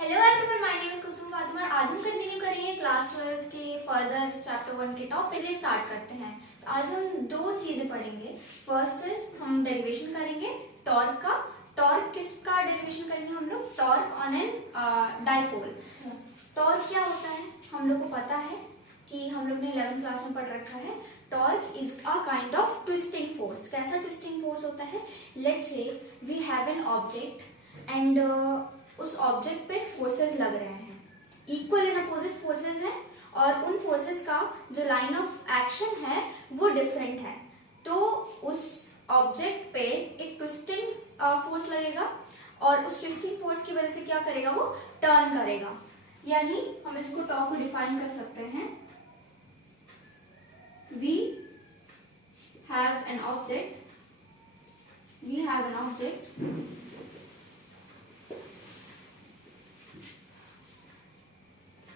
Hello everyone, my name is Kusum Fatima. आज हम continue करेंगे क्लास 12 के फर्दर चैप्टर 1 के टॉपिक। पहले स्टार्ट करते हैं। तो आज हम दो चीजें पढ़ेंगे। फर्स्ट इज हम डेरिवेशन करेंगे टॉर्क का। टॉर्क किसका डेरिवेशन करेंगे हम लोग? Torque on an dipole. Torque क्या होता है हम लोग को पता है कि हम लोग ने 11th क्लास में पढ़ रखा है। Torque is a kind of twisting force. कैसा ट्विस्टिंग फोर्स होता है? Let's say we have an object and उस ऑब्जेक्ट पे फोर्सेस लग रहे हैं, इक्वल एंड अपोजिट फोर्सेस हैं, और उन फोर्सेस का जो लाइन ऑफ एक्शन है वो डिफरेंट है। तो उस ऑब्जेक्ट पे एक ट्विस्टिंग फोर्स लगेगा और उस ट्विस्टिंग फोर्स की वजह से क्या करेगा? वो टर्न करेगा। यानी हम इसको टॉर्क को डिफाइन कर सकते हैं। We have an object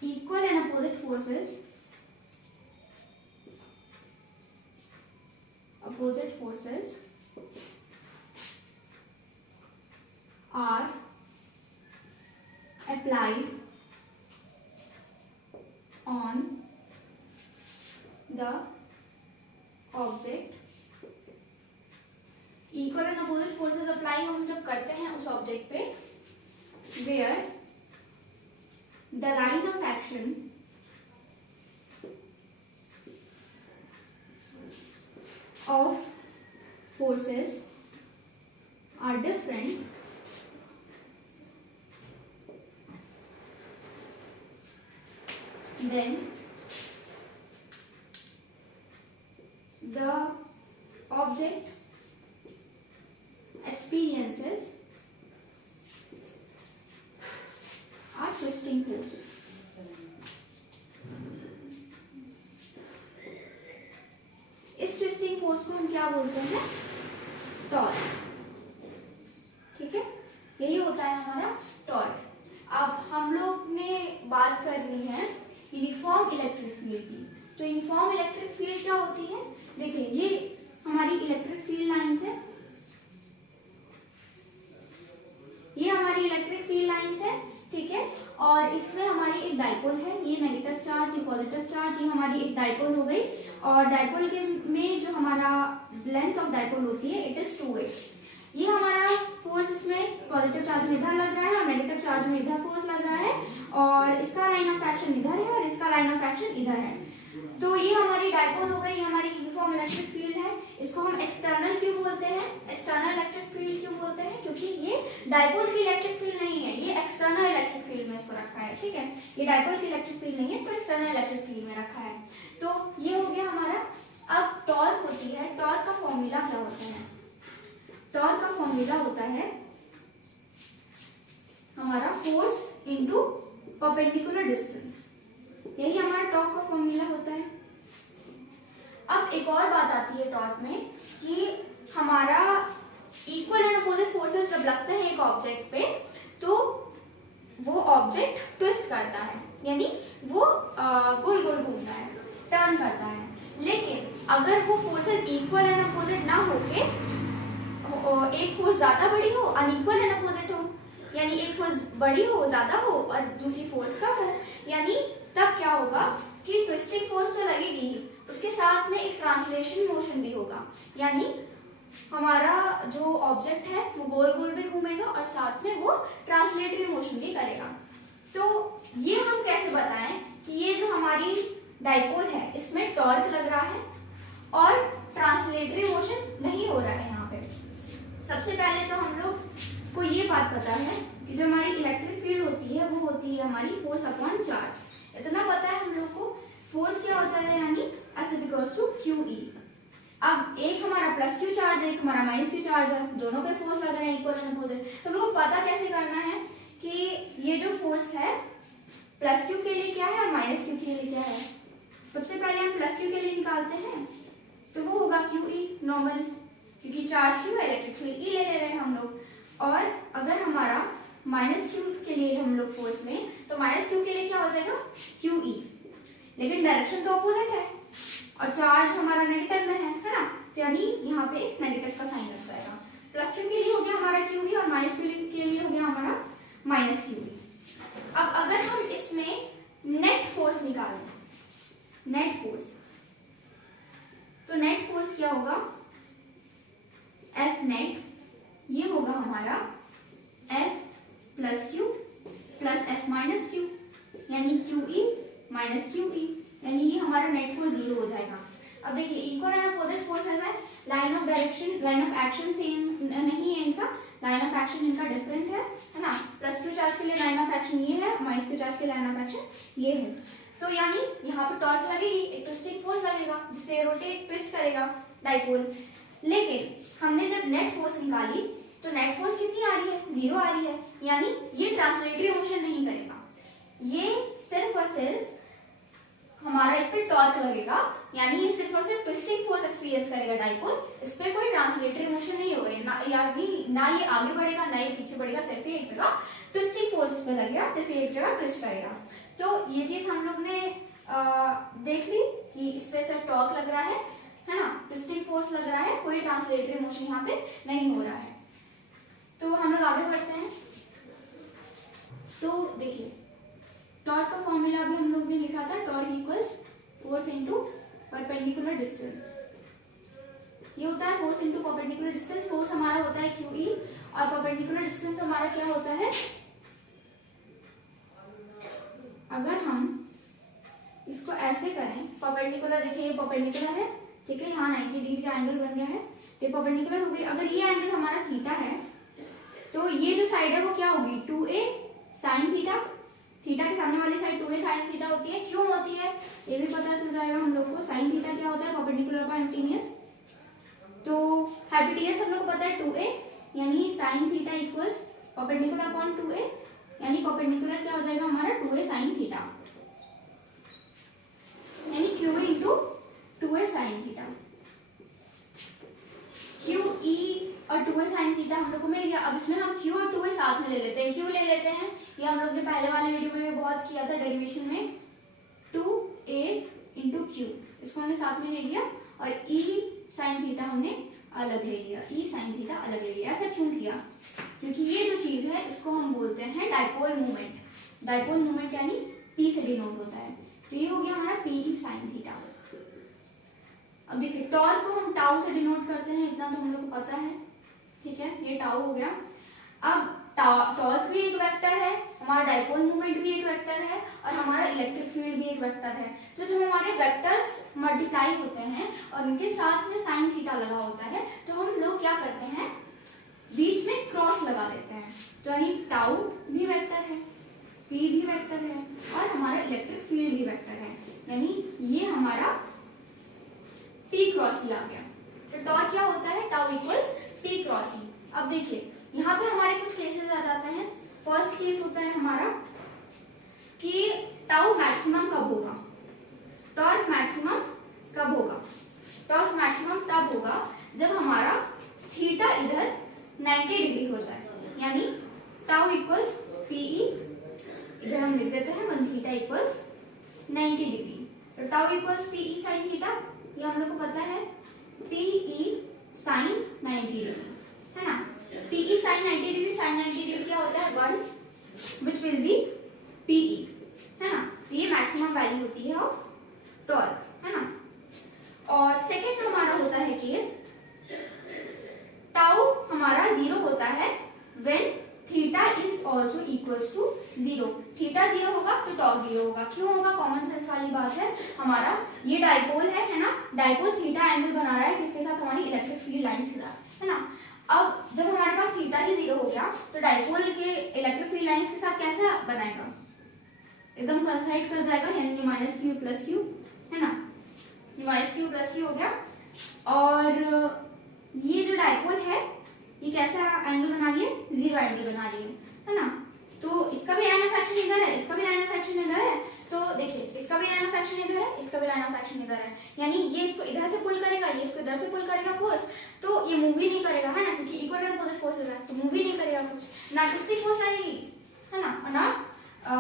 equal and opposite forces are applied on the object। equal and opposite forces apply हम जब करते हैं उस ऑब्जेक्ट पे, where the line of action of forces are different, then the object experiences a twisting force। इस twisting force को हम क्या बोलते हैं? टॉर्क। ठीक है, यही होता है हमारा टॉर्क। अब हम लोग ने बात करनी है यूनिफॉर्म इलेक्ट्रिक फील्ड की। तो यूनिफॉर्म इलेक्ट्रिक फील्ड क्या होती है? देखिए, ये हमारी इलेक्ट्रिक फील्ड लाइंस है, ये हमारी इलेक्ट्रिक फील्ड लाइंस है। ठीक है, और इसमें हमारी एक डाइपोल है, ये नेगेटिव चार्ज, ये पॉजिटिव चार्ज, ये हमारी एक डाइपोल हो गई। और डाइपोल के में जो हमारा लेंथ ऑफ डाइपोल होती है इट इज 2a। ये हमारा फोर्स इसमें पॉजिटिव चार्ज में इधर लग रहा है और नेगेटिव चार्ज में इधर फोर्स लग रहा है, और इसका लाइन ऑफ एक्शन इधर है और इसका लाइन ऑफ एक्शन इधर है। तो ये हमारी डाइपोल हो गई, ये हमारी यूनिफॉर्म इलेक्ट्रिक फील्ड है। इसको हम एक्सटर्नल क्यों बोलते हैं? एक्सटर्नल इलेक्ट्रिक फील्ड क्यों बोलते हैं? क्योंकि ये डाइपोल की इलेक्ट्रिक फील्ड नहीं है, ये एक्सटर्नल इलेक्ट्रिक फील्ड में इसको रखा है। ठीक है, ये डाइपोल की इलेक्ट्रिक फील्ड नहीं है, इसको एक्सटर्नल इलेक्ट्रिक फील्ड में रखा है। तो ये हो गया हमारा। अब टॉर्क होती है, टॉर्क का फॉर्मूला क्या होता है? टॉर्क का फॉर्मूला होता है हमारा फोर्स इनटू परपेंडिकुलर डिस्टेंस। यही हमारा टॉर्क का फॉर्मूला होता है। अब एक और बात आती है टॉर्क में कि हमारा इक्वल एंड अपोजिट फोर्सेस जब लगते हैं एक ऑब्जेक्ट पे, तो वो ऑब्जेक्ट ट्विस्ट करता है, यानी वो गोल गोल घूमता है, टर्न करता है। लेकिन अगर वो फोर्सेस इक्वल एंड अपोजिट ना होके एक फोर्स ज्यादा बड़ी हो, अनइक्वल एंड अपोजिट हो, यानी एक फोर्स बड़ी हो, ज्यादा हो, और दूसरी फोर्स कम हो, यानी तब क्या होगा कि ट्विस्टिंग फोर्स तो लगेगी ही, उसके साथ में एक ट्रांसलेशन मोशन भी होगा। यानी हमारा जो ऑब्जेक्ट है वो गोल गोल भी घूमेगा और साथ में वो ट्रांसलेटरी मोशन भी करेगा। तो ये हम कैसे बताएं कि ये जो हमारी डाइपोल है इसमें टॉर्क लग रहा है और ट्रांसलेटरी मोशन नहीं हो रहा है यहाँ पे? सबसे पहले तो हम लोग को ये बात पता है कि जो हमारी इलेक्ट्रिक फील्ड होती है वो होती है हमारी फोर्स अपॉन चार्ज। इतना पता है हम लोग को। फोर्स क्या होता है? यानी F = QE। अब एक हमारा प्लस क्यू चार्ज है, एक हमारा माइनस क्यू चार्ज है, दोनों पे फोर्स लग रहे हैं इक्वल एंड अपोजिट। तो हम लोग को पता कैसे करना है कि ये जो फोर्स है प्लस क्यू के लिए क्या है और माइनस क्यू के लिए क्या है? सबसे पहले हम प्लस क्यू के लिए निकालते हैं, तो वो होगा QE नॉर्मल, क्योंकि चार्ज क्यू है, इलेक्ट्रिक फील्ड E ले रहे हैं हम लोग। और अगर हमारा माइनस क्यू के लिए हम लोग फोर्स लें, तो माइनस क्यू के लिए क्या हो जाएगा? QE, लेकिन डायरेक्शन तो अपोजिट है और चार्ज हमारा नेगेटिव में है ना, तो यानी यहाँ पे एक नेगेटिव का साइन लग जाएगा। प्लस क्यू के लिए हो गया हमारा QE और माइनस क्यू के लिए हो गया हमारा माइनस QE। अगर हम इसमें नेट फोर्स निकालें, नेट फोर्स, तो नेट फोर्स क्या होगा, एफ नेट, ये होगा हमारा F plus Q plus F minus Q, यानी Q E minus Q E, यानी ये हमारा नेट फोर्स 0 हो जाएगा। अब देखिए इक्वल एंड अपोजिट फोर्सेस है, line of direction, line of action same नहीं है इनका, लाइन ऑफ एक्शन इनका डिफरेंट है ना। प्लस क्यू चार्ज के लिए लाइन ऑफ एक्शन ये है, माइनस क्यू चार्ज के लिए लाइन ऑफ एक्शन ये है। तो यानी यहाँ पर टॉर्क लगेगी, एक ट्विस्टिंग फोर्स लगेगा जिससे रोटेट ट्विस्ट करेगा डाइपोल। लेकिन हमने जब नेट फोर्स निकाली तो नेट फोर्स कितनी आ रही है, 0 आ रही है, यानी ये ट्रांसलेटरी मोशन नहीं करेगा, ये सिर्फ और सिर्फ हमारा इस पे टॉर्क लगेगा, यानी ये सिर्फ और सिर्फ ट्विस्टिंग फोर्स एक्सपीरियंस करेगा डाइपोल, इस पे कोई ट्रांसलेटरी मोशन नहीं होगा, ना ये आगे बढ़ेगा ना ये पीछे बढ़ेगा, सिर्फ एक जगह ट्विस्टिंग फोर्स इस पे लगेगा, सिर्फ एक जगह ट्विस्ट करेगा। तो ये चीज हम लोग ने देख ली कि इस पे सिर्फ टॉर्क लग रहा है ना, ट्विस्टिंग फोर्स लग रहा है, कोई ट्रांसलेटरी मोशन यहाँ पे नहीं हो रहा है। तो हम लोग आगे बढ़ते हैं। तो देखिए टॉर्क का फॉर्मूला भी हम लोग ने लिखा था, torque equals force into perpendicular distance, ये होता है force into perpendicular distance. Force हमारा होता है क्यू ई और परपेंडिकुलर डिस्टेंस हमारा क्या होता है, अगर हम इसको ऐसे करें परपेंडिकुलर, देखिए ये परपेंडिकुलर है, ठीक है, यहाँ 90 डिग्री का एंगल बन रहा है, तो परपेंडिकुलर हो गई। अगर ये एंगल हमारा थीटा है तो ये जो साइड है वो क्या होगी, 2a साइन थीटा, थीटा के सामने वाली साइड 2a साइन थीटा होती है। क्यों होती है ये भी पता चल जाएगा हम लोग को। साइन थीटा क्या होता है, परपेंडिकुलर बाय हाइपोटेन्यूज, तो हाइपोटेन्यूज हम लोग को पता है 2a, यानी sine theta equals perpendicular upon 2a, यानी परपेंडिकुलर क्या हो जाएगा हमारा 2a साइन थीटा, यानी q into 2a sine theta. Q E और 2a साइन थीटा हम लोग को मिल गया। अब इसमें हम q और 2a साथ में ले लेते हैं, q ले लेते हैं, ये हम लोग ने पहले वाले वीडियो में भी बहुत किया था डेरिवेशन में, 2a इंटू क्यू, इसको हमने साथ में ले लिया, और e साइन थीटा हमने अलग ले लिया, e साइन थीटा अलग ले लिया। ऐसा क्यों किया, क्योंकि ये जो चीज है इसको हम बोलते हैं डाइपोल मूवमेंट, डाइपोल मूवमेंट यानी p से डिनोट होता है, तो ये हो गया हमारा p e साइन थीटा। अब देखिए टॉर्क को हम टाउ से डिनोट करते हैं, इतना तो हम लोग को पता है, ठीक है, ये टाउ हो गया। अब टॉर्क भी एक वेक्टर है, हमारा डाइपोल मूवमेंट भी एक वेक्टर है, और हमारा इलेक्ट्रिक फील्ड भी एक वेक्टर है। तो जब हमारे वेक्टर्स मल्टीप्लाई होते हैं और उनके साथ में साइन थीटा लगा होता है, तो हम लोग क्या करते हैं, बीच में क्रॉस लगा देते हैं, तो यानी टाउ भी वेक्टर है, पी भी वेक्टर है, और हमारा इलेक्ट्रिक फील्ड भी वेक्टर है, यानी ये हमारा P क्रॉस ई आ गया। तो टॉर्क क्या होता है, टाउ इक्वल्स P क्रॉस ई। अब देखिए यहाँ पे हमारे कुछ केसेस आ जाते हैं। फर्स्ट केस होता है हमारा कि टाउ मैक्सिमम कब होगा, टॉर्क मैक्सिमम कब होगा, टॉर्क मैक्सिमम तब होगा जब हमारा थीटा इधर 90 डिग्री हो जाए, यानी टाउ इक्वल्स PE, इधर हम लिख देते हैं 1 थीटा इक्वल्स 90 डिग्री। तो tau equals PE sine theta, ये हम लोग को पता है, PE साइन 90 डिग्री है ना। PE sine 90 degree, sine 90 degree क्या होता है 1, which will be PE है ना। तो ये मैक्सिमम वैल्यू होती है ऑफ टॉर्क है ना। और सेकेंड हमारा होता है केस, टाउ हमारा 0 होता है when theta is also equals to 0। Theta 0 होगा तो टॉर्क 0 होगा। क्यों होगा, कॉमन सेंस वाली बात है। हमारा ये डाइपोल है ना, डाइपोल थीटा एंगल बना रहा है किसके साथ, हमारी इलेक्ट्रिक फील्ड लाइन के साथ है ना। अब जब हमारे पास थीटा ही 0 हो गया तो डाइपोल के इलेक्ट्रिक फील्ड लाइंस के साथ कैसा बनाएगा, एकदम कंसाइड कर जाएगा, यानी ये माइनस क्यू प्लस क्यू है ना, माइनस क्यू प्लस क्यू हो गया। और ये जो डाइपोल है ये कैसा एंगल बना लिए, 0 एंगल बना लिए है ना। तो इसका भी लाइन ऑफ एक्शन इधर है, इसका भी लाइन ऑफ एक्शन इधर है, तो देखिए इसका भी लाइन ऑफ एक्शन इधर है, इसका भी लाइन ऑफ एक्शन इधर है, यानी ये इसको इधर से पुल करेगा, ये इसको इधर से पुल करेगा फोर्स, तो ये मूव ही नहीं करेगा है ना, क्योंकि इक्वल एंड अपोजिट फोर्सेस है, तो मूव ही नहीं करेगा कुछ, ना ट्विस्टिंग फोर्स आएगी है ना, और ना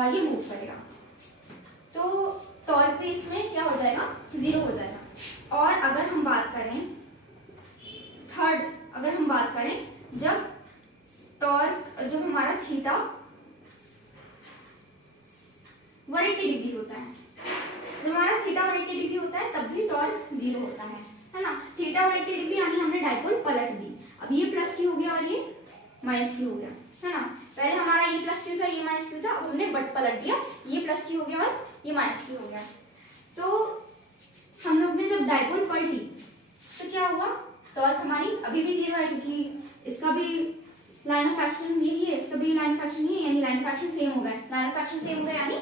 ये मूव करेगा। तो टॉर्क भी इसमें क्या हो जाएगा, 0 हो जाएगा। और अगर हम बात करें थर्ड, अगर हम बात करें जब टॉर्क, जब हमारा थीटा 180 डिग्री होता है। जब हमारा थीटा 180 डिग्री होता है तब भी टॉर्क 0 होता है ना। थीटा 180 डिग्री यानी हमने डाइपोल पलट दी। अब ये प्लस क्यू हो गया और ये माइनस क्यू हो गया, है ना। पहले हमारा ये प्लस क्यू था, ये माइनस क्यू था, अब हमने बट पलट दिया, ये प्लस क्यू हो गया और ये माइनस क्यू हो गया। तो हम लोग ने जब डाइपोल पढ़ ली तो क्या हुआ, टॉर्क हमारी अभी भी 0 है क्योंकि इसका भी लाइन ऑफ एक्शन यही है, इसका भी लाइन ऑफ एक्शन यही है, यानी लाइन ऑफ एक्शन सेम हो गया। लाइन ऑफ एक्शन सेम हो गया यानी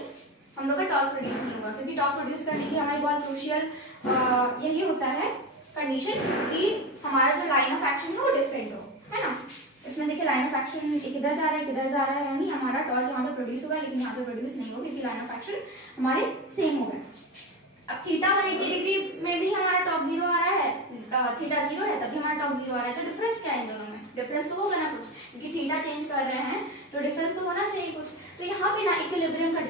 हम लोग का टॉर्क प्रोड्यूस नहीं होगा, क्योंकि टॉर्क प्रोड्यूस करने की हमारी बहुत क्रूशियल यही होता है कंडीशन कि हमारा जो लाइन ऑफ एक्शन है वो डिफरेंट हो, है ना। इसमें देखिए लाइन ऑफ एक्शन एक इधर जा रहा है, एक इधर जा रहा है, यानी हमारा टॉर्क यहाँ पे प्रोड्यूस होगा लेकिन यहाँ पे प्रोड्यूस नहीं होगा क्योंकि लाइन ऑफ एक्शन हमारे सेम हो गए। अब थीटा 180 डिग्री में भी हमारा टॉर्क 0 आ रहा है, थीटा 0 है तभी हमारा टॉर्क 0 आ रहा है, तो डिफरेंस क्या है इन दोनों में, डिफरेंस तो होगा ना कुछ, क्योंकि थीटा चेंज कर रहे हैं तो डिफरेंस तो होना चाहिए कुछ। तो यहाँ पे ना इक्विलिब्रियम का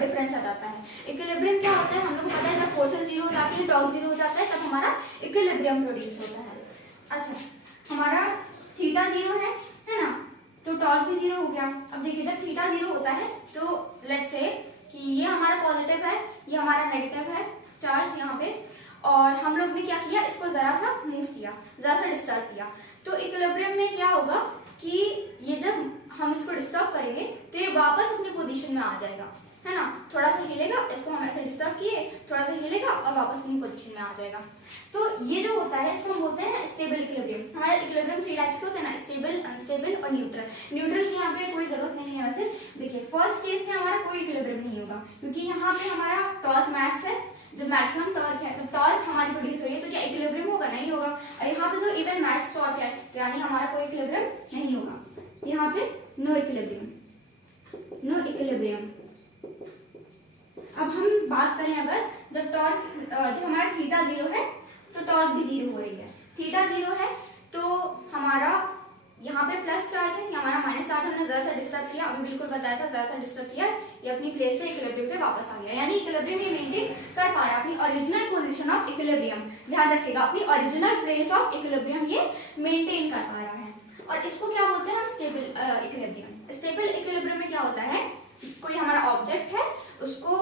डिफरेंस आ जाता है। इक्विलिब्रियम क्या होता है, हम लोग को पता है जब फोर्सेस 0 हो जाती है, टॉर्क 0 हो जाता है, तब हमारा इक्विलिब्रियम प्रोड्यूस होता है। अच्छा, हमारा थीटा 0 है ना, तो टॉर्क भी 0 हो गया। अब देखिए जब थीटा 0 होता है तो लेट्स से कि ये हमारा पॉजिटिव है, ये हमारा नेगेटिव है चार्ज यहाँ पे, और हम लोग ने क्या किया, इसको जरा सा मूव किया, जरा सा डिस्टर्ब किया, तो इक्विलिब्रियम में क्या होगा कि ये जब हम इसको डिस्टर्ब करेंगे तो ये वापस अपनी पोजीशन में आ जाएगा, है ना। थोड़ा सा हिलेगा, इसको हम ऐसे डिस्टर्ब किए, थोड़ा सा हिलेगा और वापस अपनी पोजीशन में आ जाएगा। तो ये जो होता है इसको हम बोलते हैं स्टेबल इक्विलिब्रियम। हमारे इक्विलिब्रियम 3 टाइप्स के होते हैं ना, स्टेबल, अनस्टेबल और न्यूट्रल। न्यूट्रल की यहाँ पे कोई जरूरत नहीं है वैसे। देखिए फर्स्ट केस में हमारा कोई इक्विलिब्रियम नहीं होगा क्योंकि यहाँ पे हमारा टॉर्क मैक्स है, जब मैक्सिमम टॉर्क है तो टॉर्क हमारी प्रोड्यूस हो रही है, तो क्या इक्विलिब्रियम होगा, नहीं होगा। और यहाँ पे जो इवन मैक्स टॉर्क है तो यानी हमारा कोई इक्विलिब्रियम नहीं होगा, यहाँ पे नो इक्विलिब्रियम, नो इक्विलिब्रियम। अब हम बात करें अगर जब टॉर्क जब हमारा थीटा 0 है तो टॉर्क भी 0 हो रही है। थीटा 0 है तो हमारा यहाँ पे प्लस चार्ज है, हमारा माइनस चार्ज, हमने जरा सा डिस्टर्ब किया, अभी बिल्कुल बताया था, जरा सा डिस्टर्ब किया, ये अपनी प्लेस पे इक्विलिब्रियम पे वापस आ गया, यानी इक्विलिब्रियम ये मेंटेन कर पा रहा है अपनी ओरिजिनल पोजीशन ऑफ इक्विलिब्रियम। ध्यान रखिएगा, अपनी ओरिजिनल प्लेस ऑफ इक्विलिब्रियम ये मेंटेन कर पा रहा है, और इसको क्या बोलते हैं हम, स्टेबल इक्विलिब्रियम। स्टेबल इक्विलिब्रियम में क्या होता है, कोई हमारा ऑब्जेक्ट है, उसको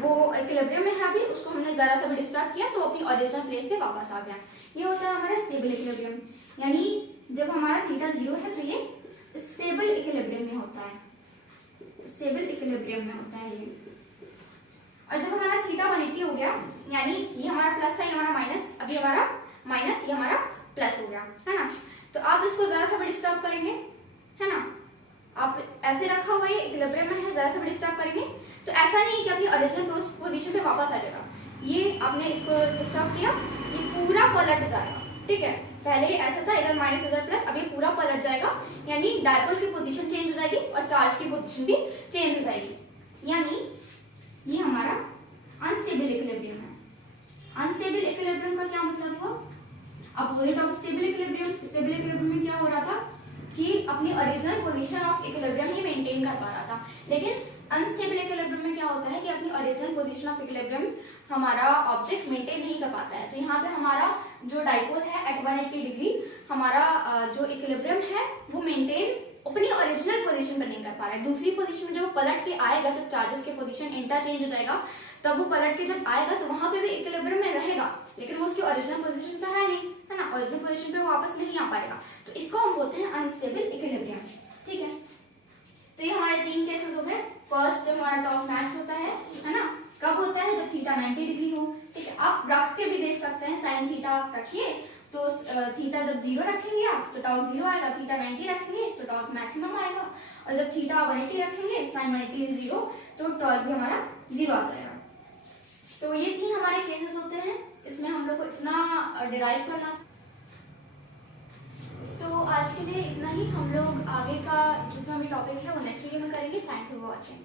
वो इक्विलिब्रियम में है अभी, उसको हमने जरा सा भी डिस्टर्ब किया तो अपनी ओरिजिनल प्लेस पे वापस आ गया, ये होता है हमारा स्टेबल इक्विलिब्रियम। यानी जब हमारा थीटा 0 है तो ये स्टेबल इक्विलिब्रियम में होता है, स्टेबल इक्विलिब्रियम में होता है ये। और जब हमारा थीटा 180 हो गया, यानी ये हमारा प्लस था, ये हमारा माइनस, अभी हमारा माइनस, ये हमारा प्लस हो गया, है ना। तो आप इसको जरा सा भी डिस्टर्ब करेंगे, है ना, आप ऐसे रखा हुआ है इक्विलिब्रियम में है, जरा सा भी डिस्टर्ब करेंगे तो ऐसा नहीं कि अपनी ओरिजिनल पोजीशन पे वापस आ जाएगा, ये आपने इसको डिस्टर्ब किया, ये पूरा पलट जाएगा, ठीक है। पहले ये ऐसा था, इधर माइनस इधर प्लस, अब ये पूरा पलट जाएगा, यानी डायपोल की पोजीशन चेंज हो जाएगी और चार्ज की पोजीशन भी चेंज हो जाएगी, यानी ये हमारा अनस्टेबल इक्विलिब्रियम है। अनस्टेबल इक्विलिब्रियम का क्या मतलब हुआ, opposite of stable equilibrium. Stable equilibrium में क्या हो रहा था कि अपनी ओरिजिनल पोजीशन ऑफ इक्विलिब्रियम ये मेंटेन कर पा रहा था, लेकिन अनस्टेबल इक्विलिब्रियम में क्या होता है कि अपनी ओरिजिनल पोजीशन ऑफ इक्विलिब्रियम हमारा ऑब्जेक्ट मेंटेन नहीं कर पाता है। तो यहाँ पे हमारा जो डाइपोल है एट 180 डिग्री, हमारा जो इक्विलिब्रियम है वो मेंटेन अपनी ओरिजिनल पोजीशन पर नहीं कर पा रहा है। दूसरी पोजीशन में जब वो पलट के आएगा, जब चार्जेस के पोजीशन इंटरचेंज हो जाएगा, तब वो पलट के जब आएगा तो वहां पे भी इक्विलिब्रियम में रहेगा, लेकिन वो उसकी ओरिजिनल पोजीशन तो है नहीं, है ना, ओरिजिनल पोजीशन पे वापस नहीं आ पाएगा, तो इसको हम बोलते हैं अनस्टेबल इक्विलिब्रियम, ठीक है। तो ये हमारे 3 केसेस हो गए। फर्स्ट जब हमारा टॉर्क मैच होता है ना, कब होता है, जब थीटा 90 डिग्री हो, ठीक है। आप रख के भी देख सकते हैं, साइन थीटा रखिए तो थीटा जब 0 रखेंगे आप तो टॉर्क 0 आएगा, थीटा 90 रखेंगे तो टॉर्क मैक्सिमम आएगा, और जब थीटा 180 रखेंगे, साइन 180 0, तो टॉर्क भी हमारा 0 आ जाएगा। तो ये 3 हमारे केसेस होते हैं, इसमें हम लोग को इतना डिराइव करना। तो आज के लिए इतना ही, हम लोग आगे का जितना भी टॉपिक है वो नेक्स्ट वीडियो में करेंगे। Thank you for watching.